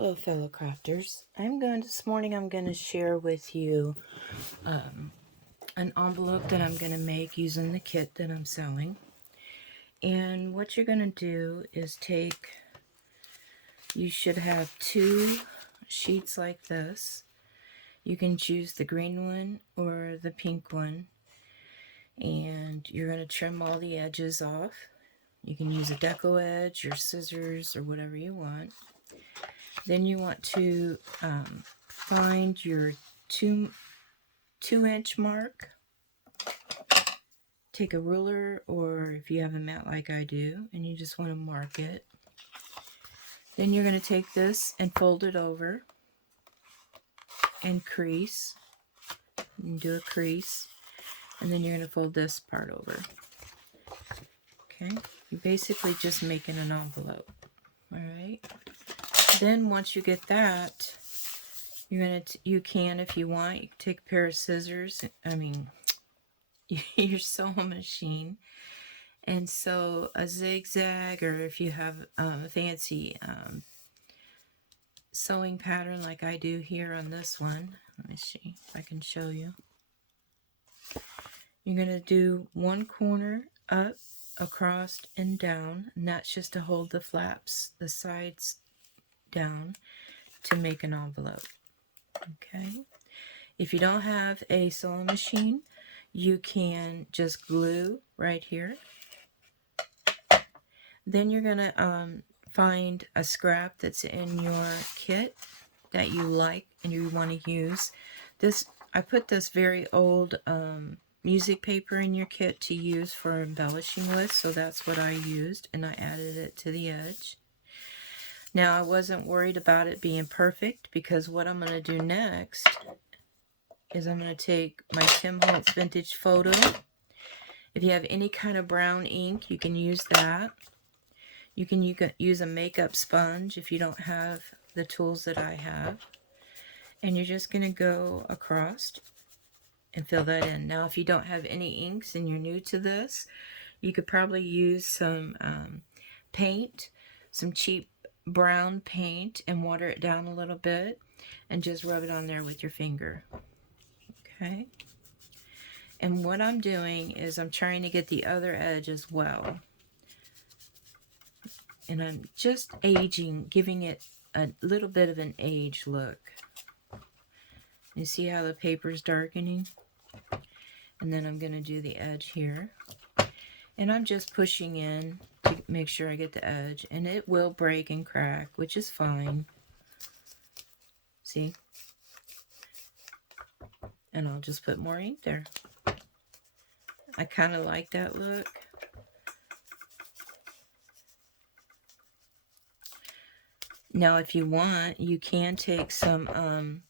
Hello fellow crafters. This morning I'm going to share with you an envelope that I'm going to make using the kit that I'm selling. And what you're going to do is you should have 2 sheets like this. You can choose the green one or the pink one. And you're going to trim all the edges off. You can use a deco edge or scissors or whatever you want. Then you want to find your 2-inch mark. Take a ruler, or if you have a mat like I do, and you just want to mark it. Then you're going to take this and fold it over and crease. And do a crease. And then you're going to fold this part over. Okay? You're basically just making an envelope. Alright? Then once you get that, you can, if you want, you can take a pair of scissors, your sewing machine, and sew a zigzag, or if you have a fancy sewing pattern like I do here on this one. Let me see if I can show you. You're going to do one corner up, across, and down, and that's just to hold the flaps, the sides down, to make an envelope. Okay? If you don't have a sewing machine, you can just glue right here. Then you're going to find a scrap that's in your kit that you like and you want to use. I put this very old music paper in your kit to use for embellishing with, so that's what I used, and I added it to the edge. Now, I wasn't worried about it being perfect, because what I'm going to do next is I'm going to take my Tim Holtz Vintage Photo. If you have any kind of brown ink, you can use that. You can use a makeup sponge if you don't have the tools that I have. And you're just going to go across and fill that in. Now, if you don't have any inks and you're new to this, you could probably use some paint, some cheap brown paint, and water it down a little bit and just rub it on there with your finger. Okay? And what I'm doing is I'm trying to get the other edge as well. And I'm just giving it a little bit of an age look. You see how the paper's darkening? And then I'm going to do the edge here. And I'm just pushing in to make sure I get the edge. And it will break and crack, which is fine. See? And I'll just put more ink there. I kind of like that look. Now, if you want, you can take some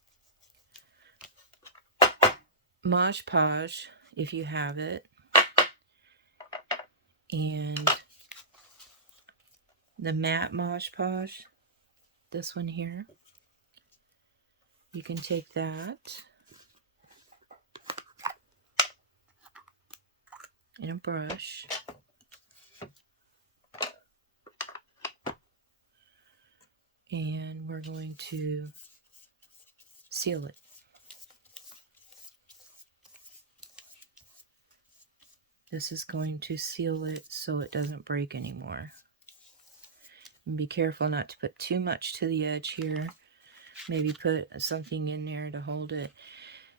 Mod Podge, if you have it, and the matte Mod Podge, this one here, you can take that in a brush, and we're going to seal it. This is going to seal it so it doesn't break anymore. And be careful not to put too much to the edge here. Maybe put something in there to hold it.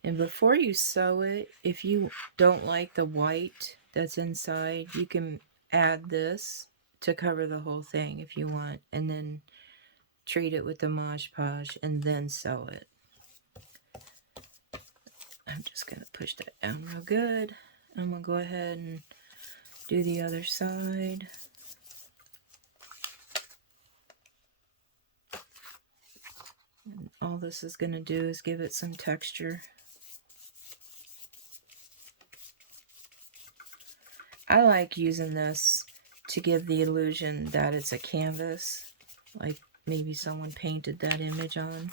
And before you sew it, if you don't like the white that's inside, you can add this to cover the whole thing if you want. And then treat it with the Mod Podge and then sew it. I'm just going to push that down real good. I'm going to go ahead and do the other side. And all this is going to do is give it some texture. I like using this to give the illusion that it's a canvas, like maybe someone painted that image on.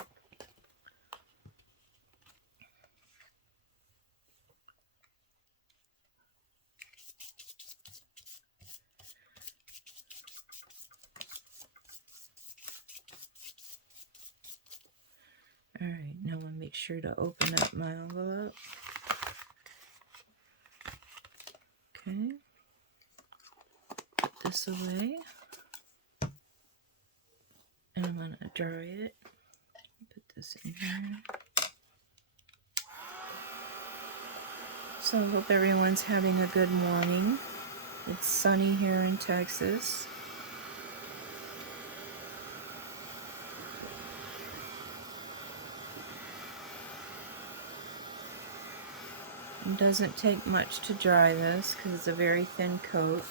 Alright, now I'm going to make sure to open up my envelope. Okay. Put this away. And I'm going to dry it. Put this in here. So I hope everyone's having a good morning. It's sunny here in Texas. It doesn't take much to dry this because it's a very thin coat.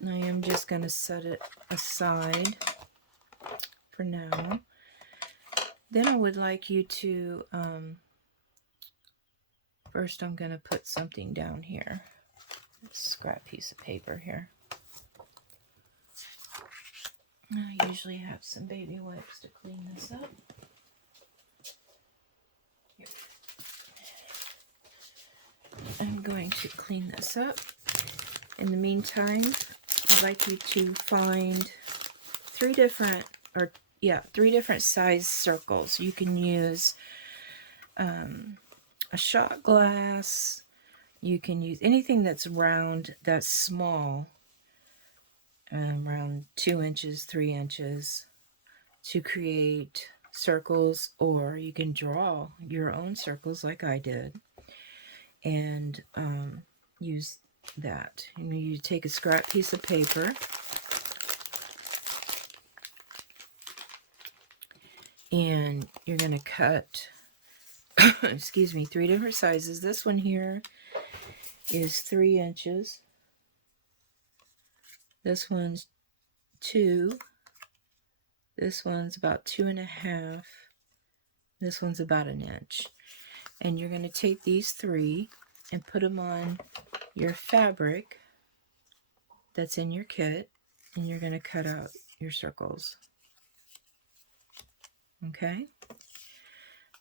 And I am just going to set it aside for now. Then I would like you to, first I'm going to put something down here. A scrap piece of paper here. I usually have some baby wipes to clean this up. Here. I'm going to clean this up. In the meantime, I'd like you to find three different size circles. You can use a shot glass. You can use anything that's round, that's small, around 2 inches, 3 inches, to create circles, or you can draw your own circles like I did and use that. You take a scrap piece of paper and you're going to cut excuse me, 3 different sizes. This one here is 3 inches. This one's 2. This one's about 2.5. This one's about 1 inch. And you're going to take these 3 and put them on your fabric that's in your kit, and you're going to cut out your circles. Okay?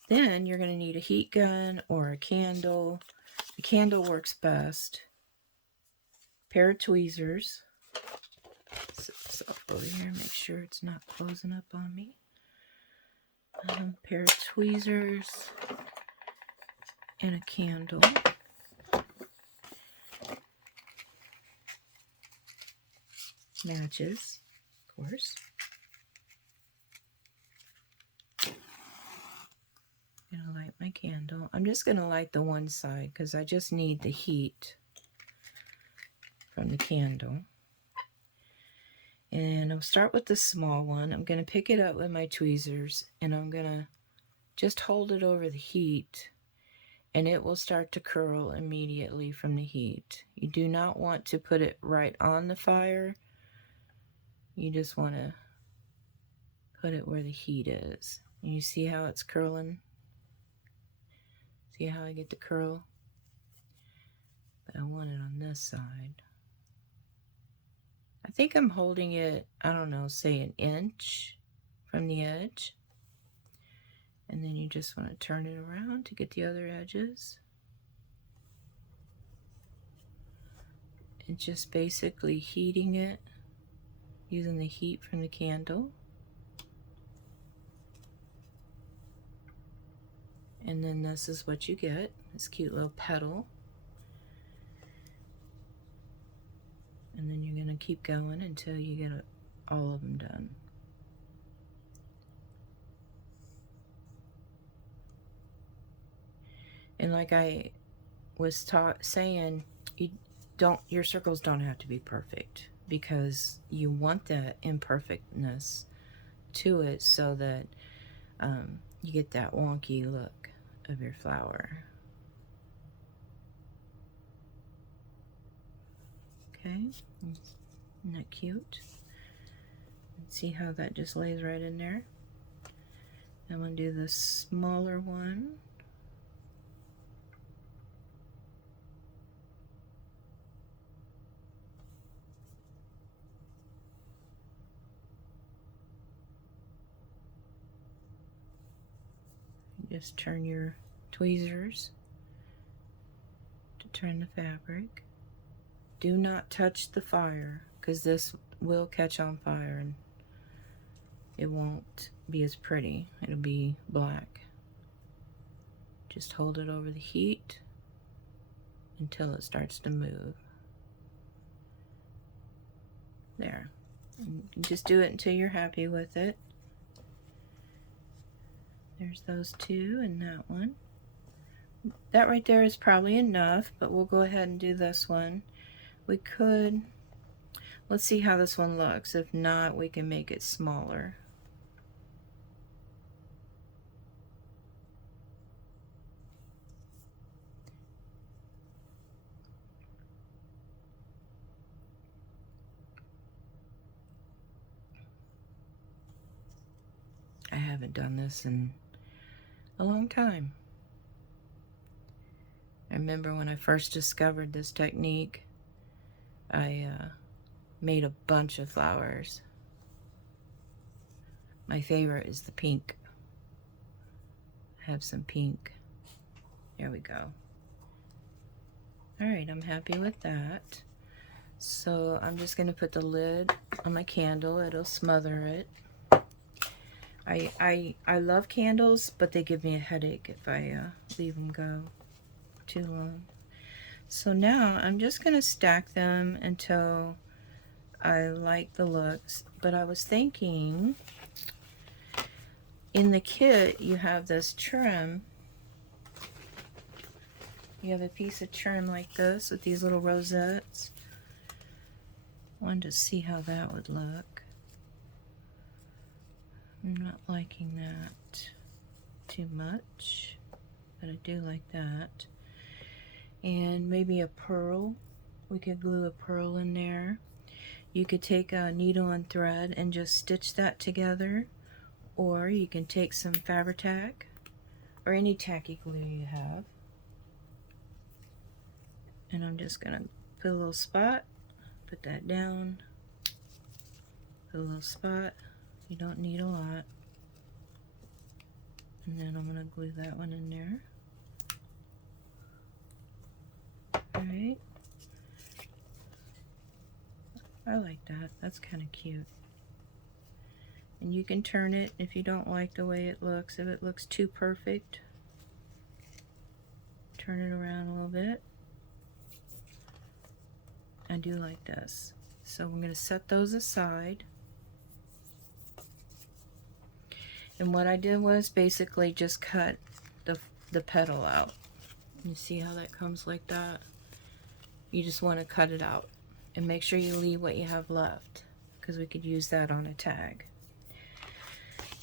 Then you're going to need a heat gun or a candle. The candle works best. A pair of tweezers. Set this up over here, make sure it's not closing up on me. A pair of tweezers and a candle. Matches, of course. I'm going to light my candle. I'm just going to light the one side because I just need the heat from the candle. And I'll start with the small one. I'm going to pick it up with my tweezers and I'm going to just hold it over the heat, and it will start to curl immediately from the heat. You do not want to put it right on the fire. You just want to put it where the heat is. And you see how it's curling? See how I get the curl? But I want it on this side. I think I'm holding it, I don't know, say 1 inch from the edge. And then you just want to turn it around to get the other edges. And just basically heating it using the heat from the candle. And then this is what you get, this cute little petal. And then you're going to keep going until you get all of them done. And like I was saying, your circles don't have to be perfect, because you want that imperfectness to it so that you get that wonky look of your flower. Okay, isn't that cute? See how that just lays right in there? I'm going to do the smaller one. Just turn your tweezers to turn the fabric. Do not touch the fire. because this will catch on fire and it won't be as pretty. It'll be black. Just hold it over the heat until it starts to move. There. And just do it until you're happy with it. There's those two and that one. That right there is probably enough, but we'll go ahead and do this one. We could, let's see how this one looks. If not, we can make it smaller. I haven't done this in a long time. I remember when I first discovered this technique, I made a bunch of flowers. My favorite is the pink. I have some pink. There we go. Alright, I'm happy with that. So I'm just going to put the lid on my candle. It'll smother it. I love candles, but they give me a headache if I leave them go too long. So now I'm just going to stack them until I like the looks. But I was thinking, in the kit you have this trim. You have a piece of trim like this with these little rosettes. I wanted to see how that would look. I'm not liking that too much, but I do like that. And maybe a pearl. We could glue a pearl in there. You could take a needle and thread and just stitch that together, or you can take some Fabri-Tac or any tacky glue you have. And I'm just gonna put a little spot, put that down, put a little spot. You don't need a lot. And then I'm gonna glue that one in there. Alright. I like that. That's kind of cute. And you can turn it if you don't like the way it looks. If it looks too perfect, turn it around a little bit. I do like this. So I'm going to set those aside. And what I did was basically just cut the petal out. You see how that comes like that? You just want to cut it out. And make sure you leave what you have left, because we could use that on a tag.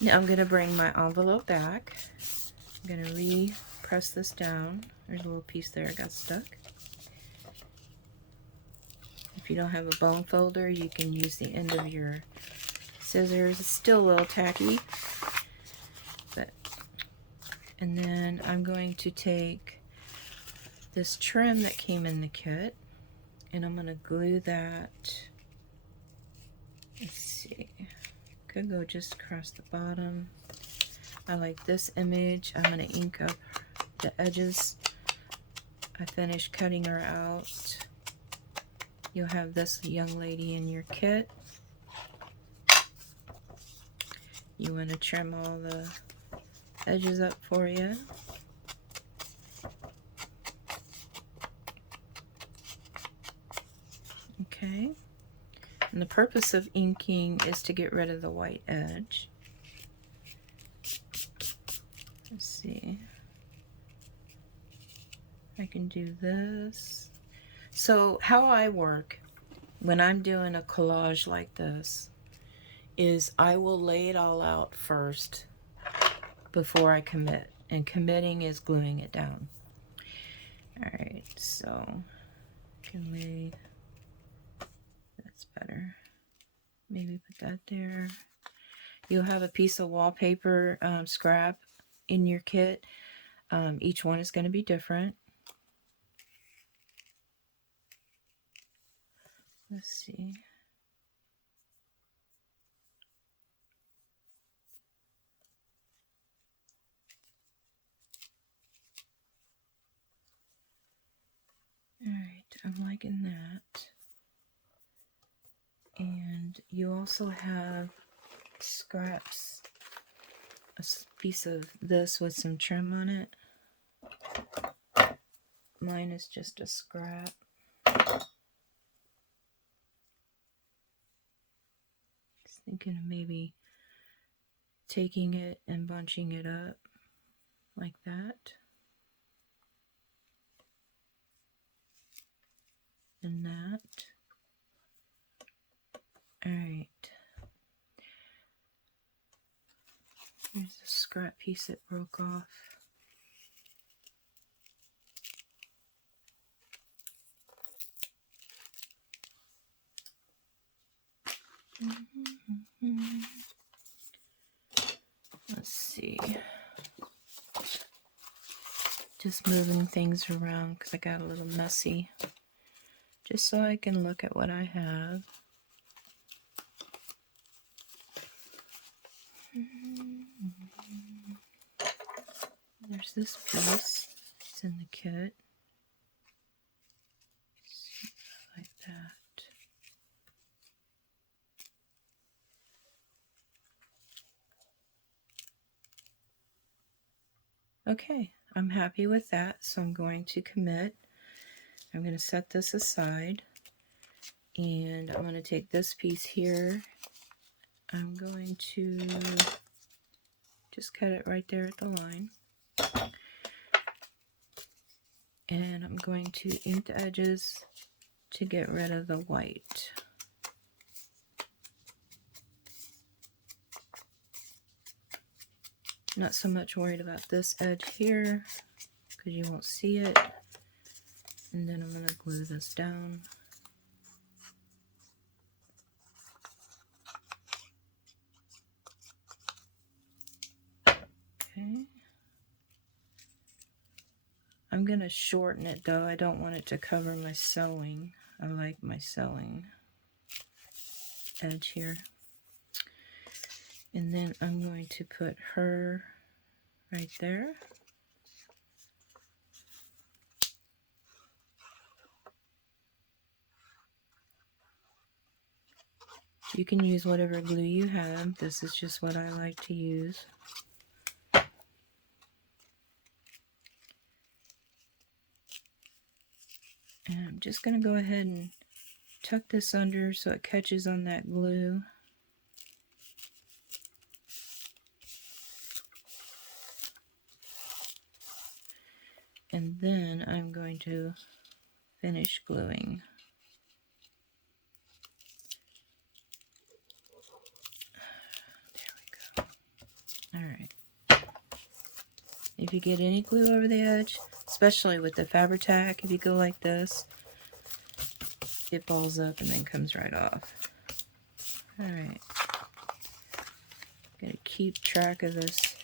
Now I'm going to bring my envelope back. I'm going to re-press this down. There's a little piece there that got stuck. If you don't have a bone folder, you can use the end of your scissors. It's still a little tacky. And then I'm going to take this trim that came in the kit, and I'm going to glue that. Let's see. Could go just across the bottom. I like this image. I'm going to ink up the edges. I finished cutting her out. You'll have this young lady in your kit. You want to trim all the edges up for you. Okay. And the purpose of inking is to get rid of the white edge. Let's see. I can do this. So how I work when I'm doing a collage like this is I will lay it all out first before I commit. And committing is gluing it down. Alright, so I can lay, that's better. Maybe put that there. You'll have a piece of wallpaper scrap in your kit. Each one is going to be different. Let's see. Alright, I'm liking that. And you also have scraps, a piece of this with some trim on it. Mine is just a scrap. Just thinking of maybe taking it and bunching it up like that. And that. Alright. Here's a scrap piece that broke off. Let's see. Just moving things around because I got a little messy. Just so I can look at what I have. There's this piece. It's in the kit. Like that. Okay, I'm happy with that, so I'm going to commit. I'm going to set this aside, and I'm going to take this piece here. I'm going to just cut it right there at the line. And I'm going to ink the edges to get rid of the white. Not so much worried about this edge here because you won't see it. And then I'm going to glue this down. Okay. I'm going to shorten it though. I don't want it to cover my sewing. I like my sewing edge here. And then I'm going to put her right there. You can use whatever glue you have. This is just what I like to use. And I'm just going to go ahead and tuck this under so it catches on that glue. And then I'm going to finish gluing. There we go. Alright. If you get any glue over the edge, especially with the Fabri-Tac, if you go like this, it balls up and then comes right off. Alright. Gotta keep track of this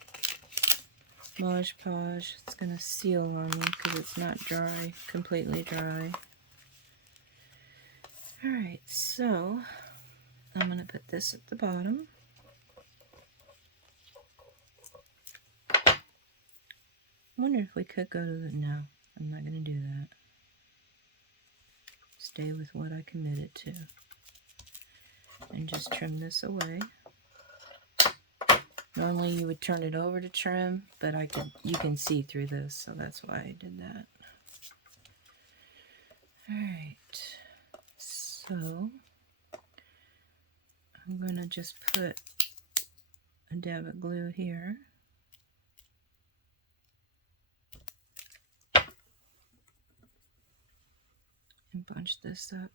Mod Podge. It's gonna seal on me because it's not dry, completely dry. Alright, so I'm gonna put this at the bottom. I wonder if we could go to the... No, I'm not gonna do that. Stay with what I committed to. And just trim this away. Normally you would turn it over to trim, but you can see through this, so that's why I did that. Alright, so I'm going to just put a dab of glue here. And bunch this up.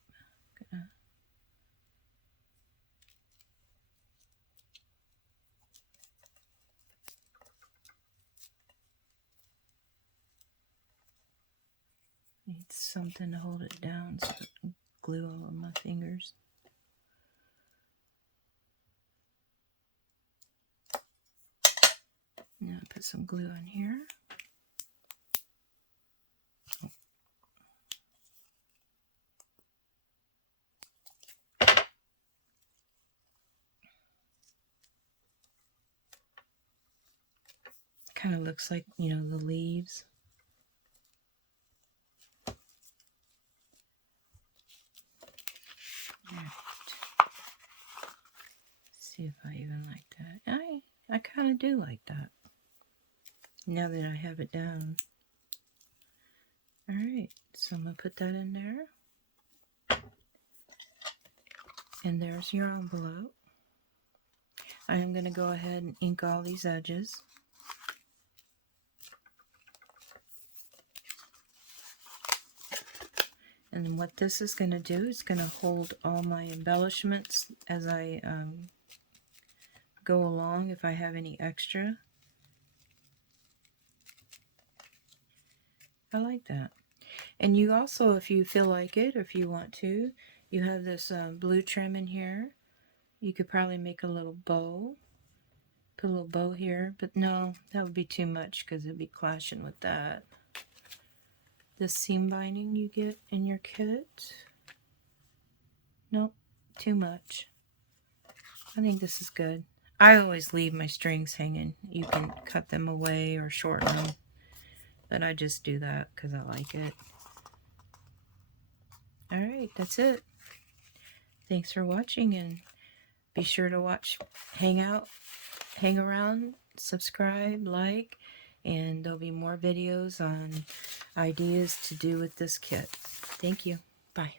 Need something to hold it down so I can glue all of my fingers. Now put some glue on here. Kind of looks like, you know, the leaves. Right. see if I even like that. I kind of do like that. Now that I have it down. Alright, so I'm going to put that in there. And there's your envelope. I am going to go ahead and ink all these edges. And what this is going to do is going to hold all my embellishments as I go along if I have any extra. I like that. And you also, if you feel like it, or if you want to, you have this blue trim in here. You could probably make a little bow. Put a little bow here, but no, that would be too much because it'd be clashing with that. This seam binding you get in your kit. Nope, too much. I think this is good. I always leave my strings hanging. You can cut them away or shorten them, but I just do that because I like it. Alright, that's it. Thanks for watching, and be sure to hang around, subscribe, like, and there'll be more videos on ideas to do with this kit. Thank you. Bye.